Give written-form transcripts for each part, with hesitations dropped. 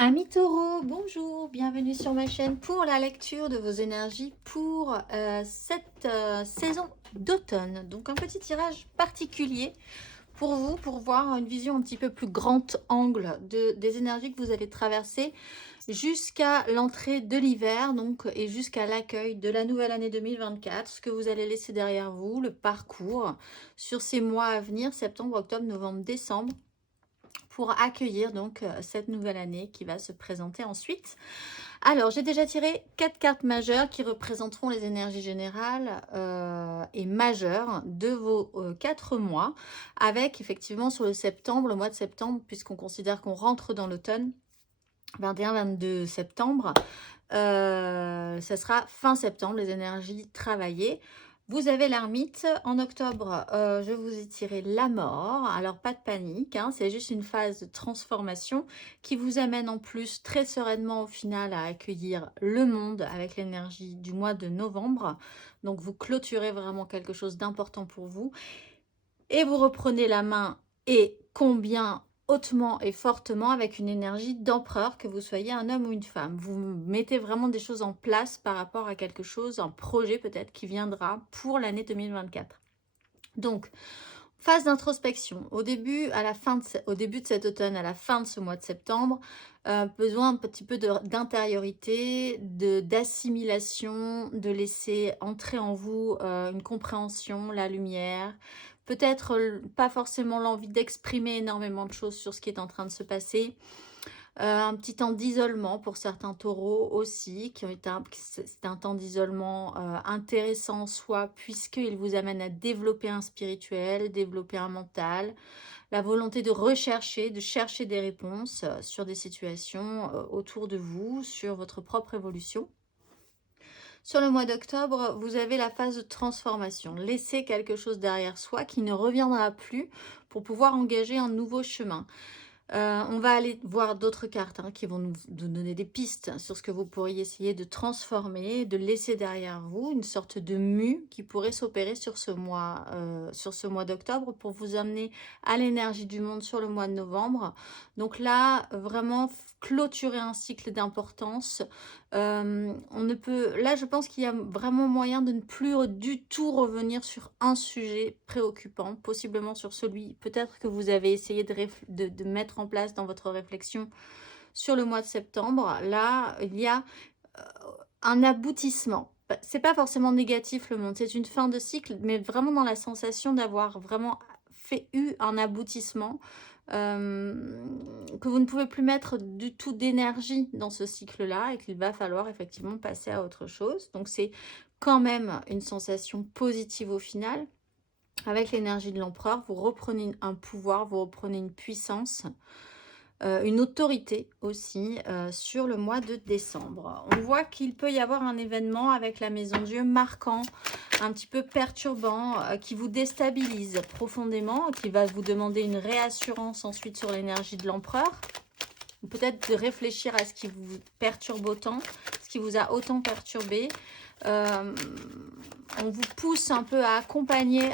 Amis taureaux, bonjour, bienvenue sur ma chaîne pour la lecture de vos énergies pour cette saison d'automne. Donc un petit tirage particulier pour vous, pour voir une vision un petit peu plus grand angle des énergies que vous allez traverser jusqu'à l'entrée de l'hiver donc et jusqu'à l'accueil de la nouvelle année 2024, ce que vous allez laisser derrière vous, le parcours sur ces mois à venir, septembre, octobre, novembre, décembre, pour accueillir donc cette nouvelle année qui va se présenter ensuite. Alors, j'ai déjà tiré 4 cartes majeures qui représenteront les énergies générales et majeures de vos 4 mois, avec effectivement sur le mois de septembre, puisqu'on considère qu'on rentre dans l'automne, 21-22 septembre, ça sera fin septembre, les énergies travaillées. Vous avez l'ermite. En octobre, je vous ai tiré la mort. Alors, pas de panique, hein, c'est juste une phase de transformation qui vous amène en plus très sereinement au final à accueillir le monde avec l'énergie du mois de novembre. Donc, vous clôturez vraiment quelque chose d'important pour vous. Et vous reprenez la main et combien hautement et fortement avec une énergie d'empereur, que vous soyez un homme ou une femme. Vous mettez vraiment des choses en place par rapport à quelque chose, un projet peut-être qui viendra pour l'année 2024. Donc, phase d'introspection. Au début de cet automne, à la fin de ce mois de septembre, besoin un petit peu d'intériorité, d'assimilation, de laisser entrer en vous une compréhension, la lumière. Peut-être pas forcément l'envie d'exprimer énormément de choses sur ce qui est en train de se passer. Un petit temps d'isolement pour certains taureaux aussi, c'est un temps d'isolement intéressant en soi, puisqu'il vous amène à développer un spirituel, développer un mental, la volonté de chercher des réponses sur des situations autour de vous, sur votre propre évolution. Sur le mois d'octobre, vous avez la phase de transformation. Laisser quelque chose derrière soi qui ne reviendra plus pour pouvoir engager un nouveau chemin. On va aller voir d'autres cartes qui vont nous donner des pistes sur ce que vous pourriez essayer de transformer, de laisser derrière vous, une sorte de mue qui pourrait s'opérer sur ce mois d'octobre pour vous amener à l'énergie du monde sur le mois de novembre. Donc là, vraiment clôturer un cycle d'importance. Là, je pense qu'il y a vraiment moyen de ne plus du tout revenir sur un sujet préoccupant, possiblement sur celui peut-être que vous avez essayé de mettre en place dans votre réflexion sur le mois de septembre. Là, il y a un aboutissement. C'est pas forcément négatif le monde, c'est une fin de cycle, mais vraiment dans la sensation d'avoir vraiment eu un aboutissement, que vous ne pouvez plus mettre du tout d'énergie dans ce cycle-là et qu'il va falloir effectivement passer à autre chose. Donc c'est quand même une sensation positive au final. Avec l'énergie de l'empereur, vous reprenez un pouvoir, vous reprenez une puissance, une autorité aussi sur le mois de décembre. On voit qu'il peut y avoir un événement avec la Maison Dieu marquant, un petit peu perturbant, qui vous déstabilise profondément, qui va vous demander une réassurance ensuite sur l'énergie de l'empereur. Peut-être de réfléchir à ce qui vous perturbe autant, ce qui vous a autant perturbé. On vous pousse un peu à accompagner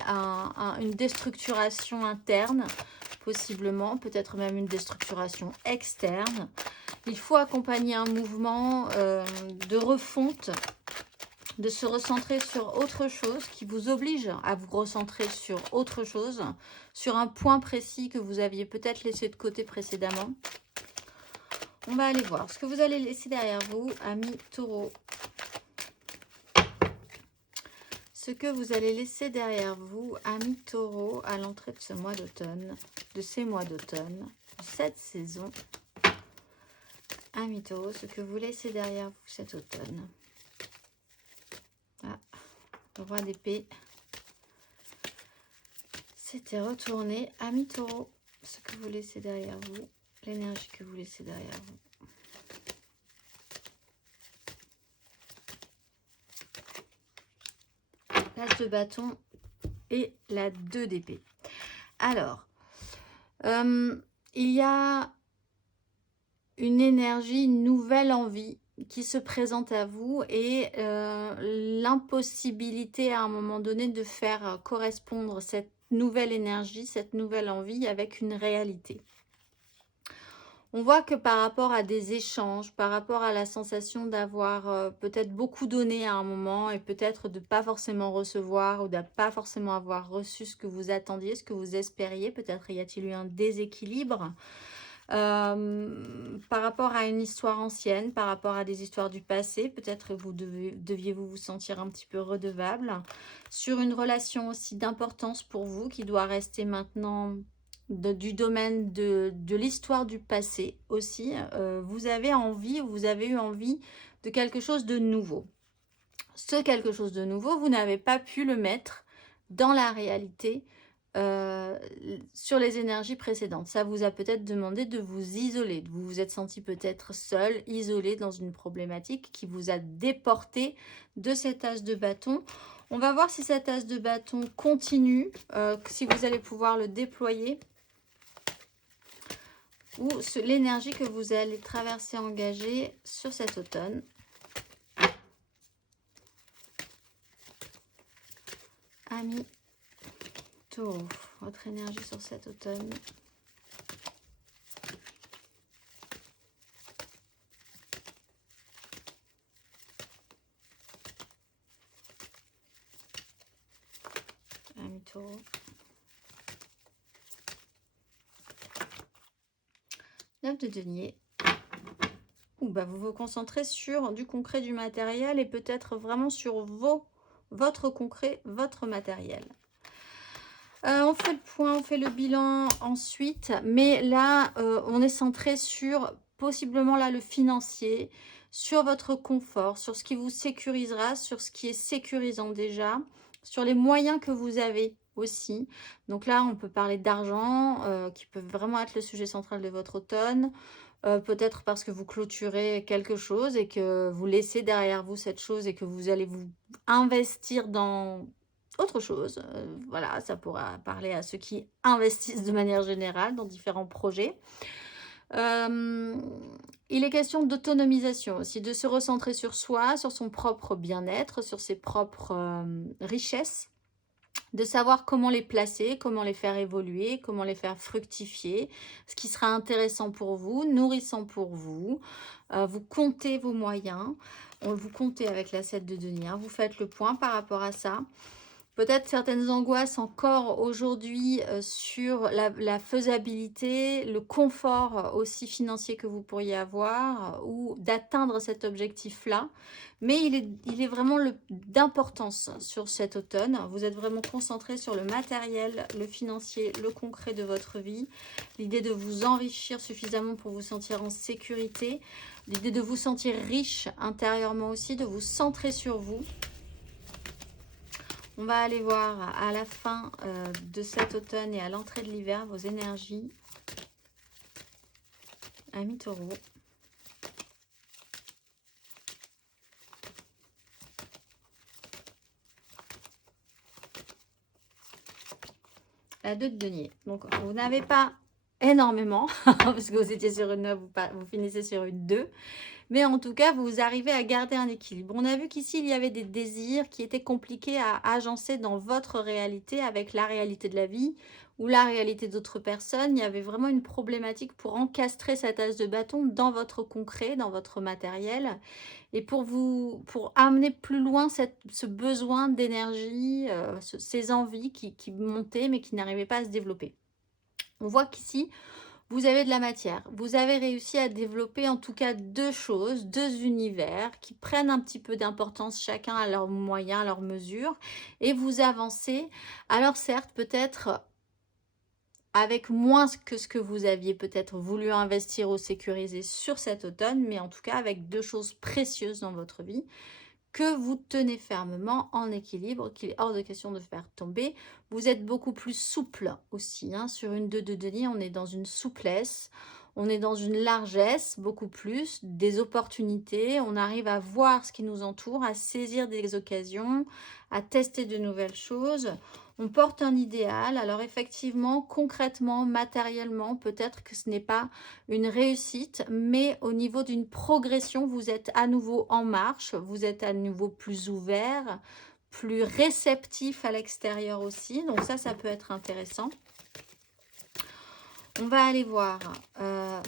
une déstructuration interne, possiblement, peut-être même une déstructuration externe. Il faut accompagner un mouvement de refonte, de se recentrer sur autre chose, qui vous oblige à vous recentrer sur autre chose, sur un point précis que vous aviez peut-être laissé de côté précédemment. On va aller voir ce que vous allez laisser derrière vous, amis taureaux. Ce que vous allez laisser derrière vous, amis taureaux, à l'entrée de ce mois d'automne, de ces mois d'automne, de cette saison. Amis taureaux, ce que vous laissez derrière vous cet automne. Ah, le roi d'épée. C'était retourné. Amis taureaux, ce que vous laissez derrière vous, l'énergie que vous laissez derrière vous. L'as de bâton et la 2 d'épée. Alors, il y a une énergie, une nouvelle envie qui se présente à vous et l'impossibilité à un moment donné de faire correspondre cette nouvelle énergie, cette nouvelle envie avec une réalité. On voit que par rapport à des échanges, par rapport à la sensation d'avoir peut-être beaucoup donné à un moment et peut-être de pas forcément recevoir ou de pas forcément avoir reçu ce que vous attendiez, ce que vous espériez, peut-être y a-t-il eu un déséquilibre par rapport à une histoire ancienne, par rapport à des histoires du passé, peut-être vous deviez-vous vous sentir un petit peu redevable sur une relation aussi d'importance pour vous qui doit rester maintenant du domaine de l'histoire du passé aussi. Vous avez envie, vous avez eu envie de quelque chose de nouveau. Ce quelque chose de nouveau, vous n'avez pas pu le mettre dans la réalité sur les énergies précédentes. Ça vous a peut-être demandé de vous isoler. Vous vous êtes senti peut-être seul, isolé dans une problématique qui vous a déporté de cet as de bâton. On va voir si cet as de bâton continue, si vous allez pouvoir le déployer ou l'énergie que vous allez traverser, engager sur cet automne. Amis Taureau, votre énergie sur cet automne. Amis Taureau. Neuf de denier. Ou bah vous vous concentrez sur du concret, du matériel et peut-être vraiment sur votre concret, votre matériel. On fait le point, on fait le bilan ensuite, mais là, on est centré sur possiblement là le financier, sur votre confort, sur ce qui vous sécurisera, sur ce qui est sécurisant déjà, sur les moyens que vous avez aussi. Donc là, on peut parler d'argent, qui peut vraiment être le sujet central de votre automne. Peut-être parce que vous clôturez quelque chose et que vous laissez derrière vous cette chose et que vous allez vous investir dans autre chose. Voilà, ça pourra parler à ceux qui investissent de manière générale dans différents projets. Il est question d'autonomisation aussi, de se recentrer sur soi, sur son propre bien-être, sur ses propres richesses, de savoir comment les placer, comment les faire évoluer, comment les faire fructifier, ce qui sera intéressant pour vous, nourrissant pour vous. Vous comptez vos moyens, vous comptez avec la 7 de denier, vous faites le point par rapport à ça. Peut-être certaines angoisses encore aujourd'hui sur la faisabilité, le confort aussi financier que vous pourriez avoir ou d'atteindre cet objectif-là. Mais il est vraiment d'importance sur cet automne. Vous êtes vraiment concentré sur le matériel, le financier, le concret de votre vie. L'idée de vous enrichir suffisamment pour vous sentir en sécurité. L'idée de vous sentir riche intérieurement aussi, de vous centrer sur vous. On va aller voir à la fin de cet automne et à l'entrée de l'hiver vos énergies. Amis Taureau. La 2 de denier. Donc, vous n'avez pas énormément, parce que vous étiez sur une 9, vous finissez sur une 2. Mais en tout cas, vous arrivez à garder un équilibre. On a vu qu'ici, il y avait des désirs qui étaient compliqués à agencer dans votre réalité avec la réalité de la vie ou la réalité d'autres personnes. Il y avait vraiment une problématique pour encastrer cette as de bâton dans votre concret, dans votre matériel. Et pour amener plus loin ce besoin d'énergie, ces envies qui montaient mais qui n'arrivaient pas à se développer. On voit qu'ici, vous avez de la matière. Vous avez réussi à développer en tout cas deux choses, deux univers qui prennent un petit peu d'importance chacun à leurs moyens, à leurs mesures. Et vous avancez. Alors certes, peut-être avec moins que ce que vous aviez peut-être voulu investir ou sécuriser sur cet automne, mais en tout cas avec deux choses précieuses dans votre vie que vous tenez fermement en équilibre, qu'il est hors de question de faire tomber. Vous êtes beaucoup plus souple aussi. Hein. Sur une 2 de denier, on est dans une souplesse, on est dans une largesse, beaucoup plus, des opportunités. On arrive à voir ce qui nous entoure, à saisir des occasions, à tester de nouvelles choses. On porte un idéal. Alors effectivement, concrètement, matériellement, peut-être que ce n'est pas une réussite, mais au niveau d'une progression, vous êtes à nouveau en marche, vous êtes à nouveau plus ouvert, plus réceptif à l'extérieur aussi. Donc ça peut être intéressant. On va aller voir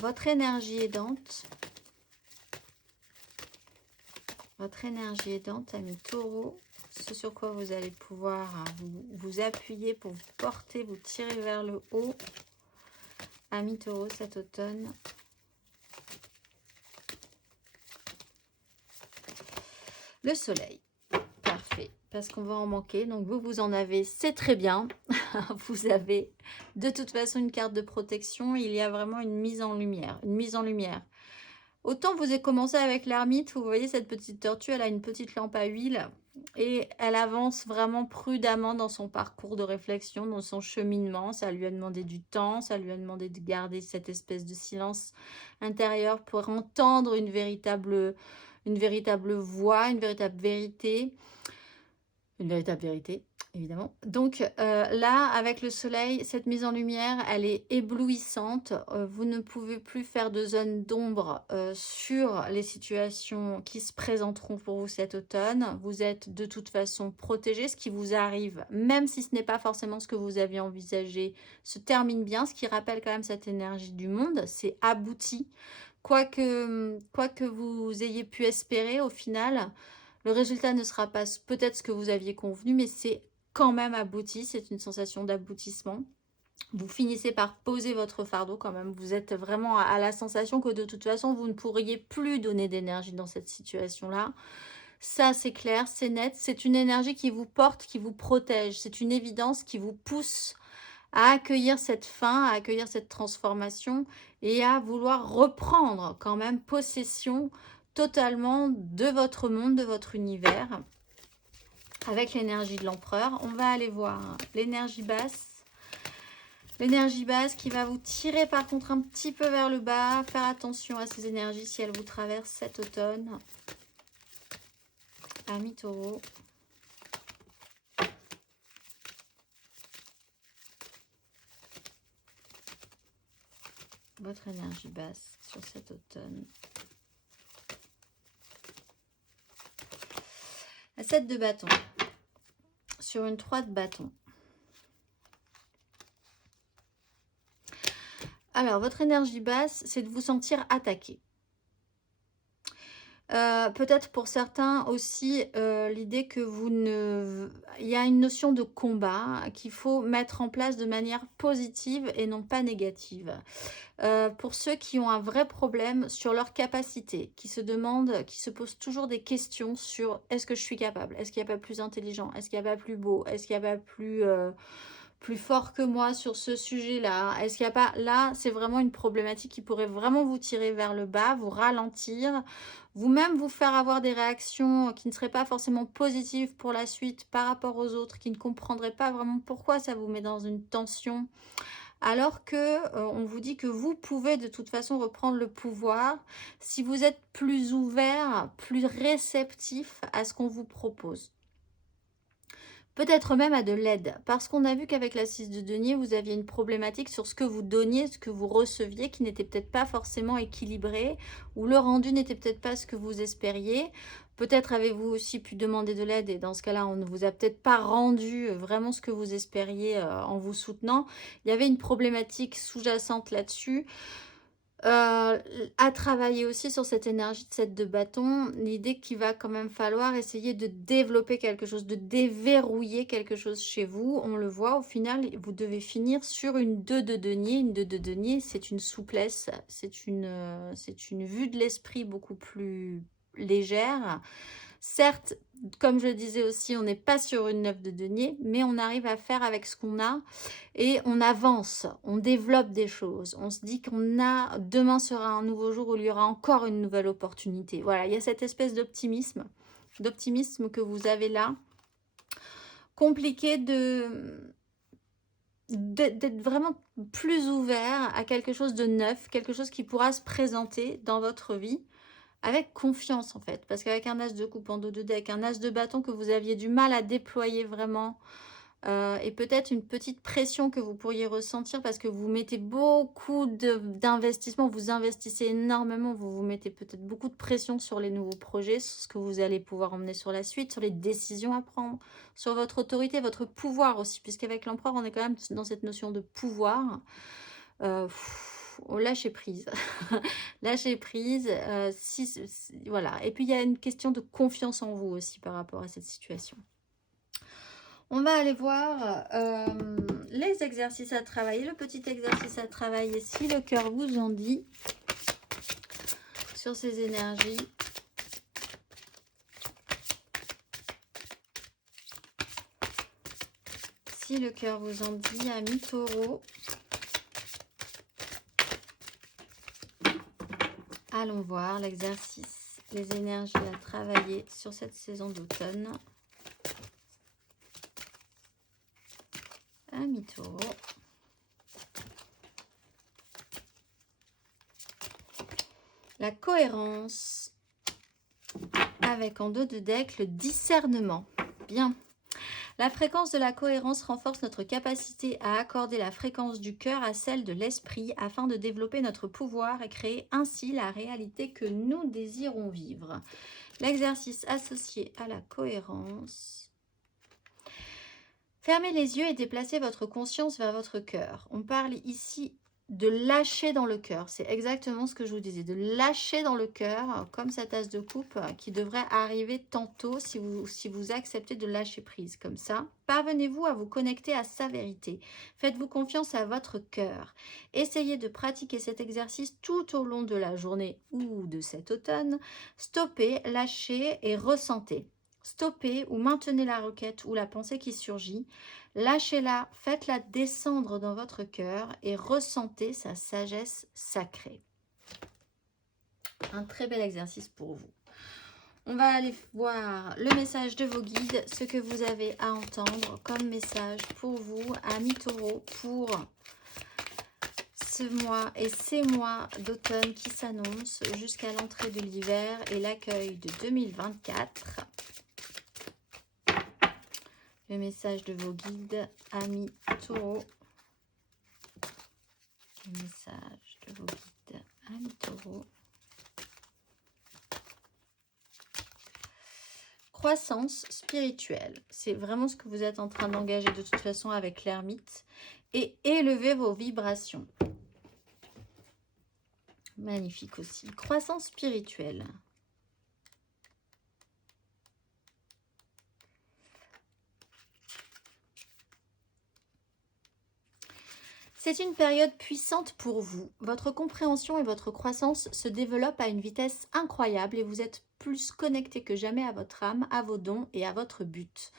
votre énergie aidante. Votre énergie aidante, ami Taureau. Ce sur quoi vous allez pouvoir vous appuyer pour vous porter, vous tirer vers le haut. Ami Taureau, cet automne. Le soleil. Parfait. Parce qu'on va en manquer. Donc vous en avez. C'est très bien. Vous avez de toute façon une carte de protection. Il y a vraiment une mise en lumière. Une mise en lumière. Autant vous avez commencé avec l'ermite, vous voyez cette petite tortue, elle a une petite lampe à huile et elle avance vraiment prudemment dans son parcours de réflexion, dans son cheminement. Ça lui a demandé du temps, ça lui a demandé de garder cette espèce de silence intérieur pour entendre une véritable voix, une véritable vérité. Une véritable vérité, évidemment. Donc là, avec le soleil, cette mise en lumière, elle est éblouissante. Vous ne pouvez plus faire de zone d'ombre sur les situations qui se présenteront pour vous cet automne. Vous êtes de toute façon protégé. Ce qui vous arrive, même si ce n'est pas forcément ce que vous aviez envisagé, se termine bien. Ce qui rappelle quand même cette énergie du monde, c'est abouti. Quoi que vous ayez pu espérer, au final, le résultat ne sera pas peut-être ce que vous aviez convenu, mais c'est quand même abouti. C'est une sensation d'aboutissement. Vous finissez par poser votre fardeau quand même. Vous êtes vraiment à la sensation que de toute façon, vous ne pourriez plus donner d'énergie dans cette situation-là. Ça, c'est clair, c'est net. C'est une énergie qui vous porte, qui vous protège. C'est une évidence qui vous pousse à accueillir cette fin, à accueillir cette transformation et à vouloir reprendre quand même possession totalement de votre monde, de votre univers, avec l'énergie de l'empereur. On va aller voir l'énergie basse. L'énergie basse qui va vous tirer par contre un petit peu vers le bas. Faire attention à ces énergies si elles vous traversent cet automne. Ami Taureau. Votre énergie basse sur cet automne. La 7 de bâton. Sur une 3 de bâton. Alors, votre énergie basse, c'est de vous sentir attaqué. Peut-être pour certains aussi l'idée que vous ne... Il y a une notion de combat qu'il faut mettre en place de manière positive et non pas négative. Pour ceux qui ont un vrai problème sur leur capacité, qui se demandent, qui se posent toujours des questions sur est-ce que je suis capable, est-ce qu'il n'y a pas plus intelligent, est-ce qu'il n'y a pas plus beau, est-ce qu'il n'y a pas plus fort que moi sur ce sujet-là, est-ce qu'il n'y a pas... Là, c'est vraiment une problématique qui pourrait vraiment vous tirer vers le bas, vous ralentir, vous-même vous faire avoir des réactions qui ne seraient pas forcément positives pour la suite par rapport aux autres, qui ne comprendraient pas vraiment pourquoi ça vous met dans une tension. Alors que on vous dit que vous pouvez de toute façon reprendre le pouvoir si vous êtes plus ouvert, plus réceptif à ce qu'on vous propose. Peut-être même à de l'aide, parce qu'on a vu qu'avec la 6 de denier, vous aviez une problématique sur ce que vous donniez, ce que vous receviez, qui n'était peut-être pas forcément équilibré, ou le rendu n'était peut-être pas ce que vous espériez. Peut-être avez-vous aussi pu demander de l'aide, et dans ce cas-là, on ne vous a peut-être pas rendu vraiment ce que vous espériez en vous soutenant. Il y avait une problématique sous-jacente là-dessus. À travailler aussi sur cette énergie de 7 de bâton, l'idée qu'il va quand même falloir essayer de développer quelque chose, de déverrouiller quelque chose chez vous. On le voit, au final, vous devez finir sur une 2 de denier. Une 2 de denier, c'est une souplesse, c'est une vue de l'esprit beaucoup plus légère. Certes, comme je le disais aussi, on n'est pas sur une 9 de denier, mais on arrive à faire avec ce qu'on a et on avance, on développe des choses. On se dit qu'on a, demain sera un nouveau jour où il y aura encore une nouvelle opportunité. Voilà, il y a cette espèce d'optimisme que vous avez là. Compliqué d'être vraiment plus ouvert à quelque chose de neuf, quelque chose qui pourra se présenter dans votre vie. Avec confiance en fait, parce qu'avec un as de coupe en dos de deck, un as de bâton que vous aviez du mal à déployer vraiment, et peut-être une petite pression que vous pourriez ressentir parce que vous mettez beaucoup d'investissement, vous investissez énormément, vous mettez peut-être beaucoup de pression sur les nouveaux projets, sur ce que vous allez pouvoir emmener sur la suite, sur les décisions à prendre, sur votre autorité, votre pouvoir aussi, puisqu'avec l'empereur, on est quand même dans cette notion de pouvoir. Lâchez prise. Lâchez prise. Voilà. Et puis, il y a une question de confiance en vous aussi par rapport à cette situation. On va aller voir les exercices à travailler. Le petit exercice à travailler, si le cœur vous en dit, sur ces énergies. Si le cœur vous en dit, amis taureaux. Allons voir l'exercice, les énergies à travailler sur cette saison d'automne. Amis taureaux. La cohérence. Avec en dos de deck le discernement. Bien. La fréquence de la cohérence renforce notre capacité à accorder la fréquence du cœur à celle de l'esprit afin de développer notre pouvoir et créer ainsi la réalité que nous désirons vivre. L'exercice associé à la cohérence. Fermez les yeux et déplacez votre conscience vers votre cœur. On parle ici de lâcher dans le cœur. C'est exactement ce que je vous disais, de lâcher dans le cœur, comme cette as de coupe qui devrait arriver tantôt si vous acceptez de lâcher prise comme ça. Parvenez-vous à vous connecter à sa vérité. Faites-vous confiance à votre cœur. Essayez de pratiquer cet exercice tout au long de la journée ou de cet automne. Stoppez, lâchez et ressentez. Stoppez ou maintenez la requête ou la pensée qui surgit. Lâchez-la, faites-la descendre dans votre cœur et ressentez sa sagesse sacrée. Un très bel exercice pour vous. On va aller voir le message de vos guides, ce que vous avez à entendre comme message pour vous, amis taureaux, pour ce mois et ces mois d'automne qui s'annoncent jusqu'à l'entrée de l'hiver et l'accueil de 2024. Le message de vos guides, amis taureaux. Le message de vos guides, amis taureaux. Croissance spirituelle. C'est vraiment ce que vous êtes en train d'engager de toute façon avec l'ermite. Et élevez vos vibrations. Magnifique aussi. Croissance spirituelle. C'est une période puissante pour vous. Votre compréhension et votre croissance se développent à une vitesse incroyable et vous êtes plus connecté que jamais à votre âme, à vos dons et à votre but.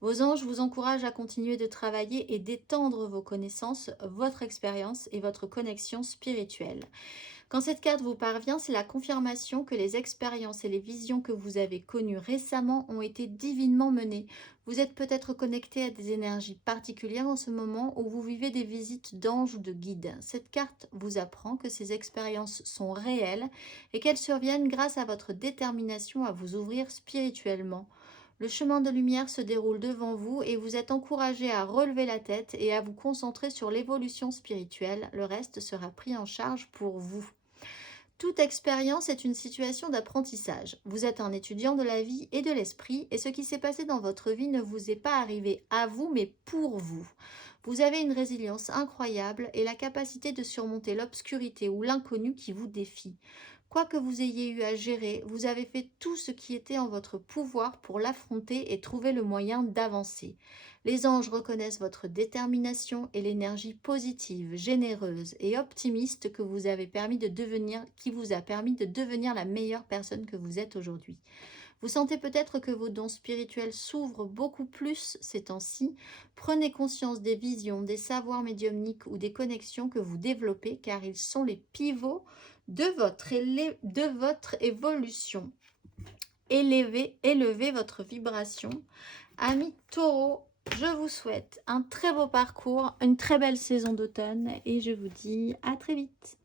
Vos anges vous encouragent à continuer de travailler et d'étendre vos connaissances, votre expérience et votre connexion spirituelle. Quand cette carte vous parvient, c'est la confirmation que les expériences et les visions que vous avez connues récemment ont été divinement menées. Vous êtes peut-être connecté à des énergies particulières en ce moment où vous vivez des visites d'anges ou de guides. Cette carte vous apprend que ces expériences sont réelles et qu'elles surviennent grâce à votre détermination à vous ouvrir spirituellement. Le chemin de lumière se déroule devant vous et vous êtes encouragé à relever la tête et à vous concentrer sur l'évolution spirituelle. Le reste sera pris en charge pour vous. Toute expérience est une situation d'apprentissage. Vous êtes un étudiant de la vie et de l'esprit et ce qui s'est passé dans votre vie ne vous est pas arrivé à vous mais pour vous. Vous avez une résilience incroyable et la capacité de surmonter l'obscurité ou l'inconnu qui vous défie. Quoi que vous ayez eu à gérer, vous avez fait tout ce qui était en votre pouvoir pour l'affronter et trouver le moyen d'avancer. Les anges reconnaissent votre détermination et l'énergie positive, généreuse et optimiste que vous avez permis de devenir, qui vous a permis de devenir la meilleure personne que vous êtes aujourd'hui. Vous sentez peut-être que vos dons spirituels s'ouvrent beaucoup plus ces temps-ci. Prenez conscience des visions, des savoirs médiumniques ou des connexions que vous développez car ils sont les pivots de votre évolution. Élevez votre vibration. Amis taureaux, je vous souhaite un très beau parcours, une très belle saison d'automne et je vous dis à très vite.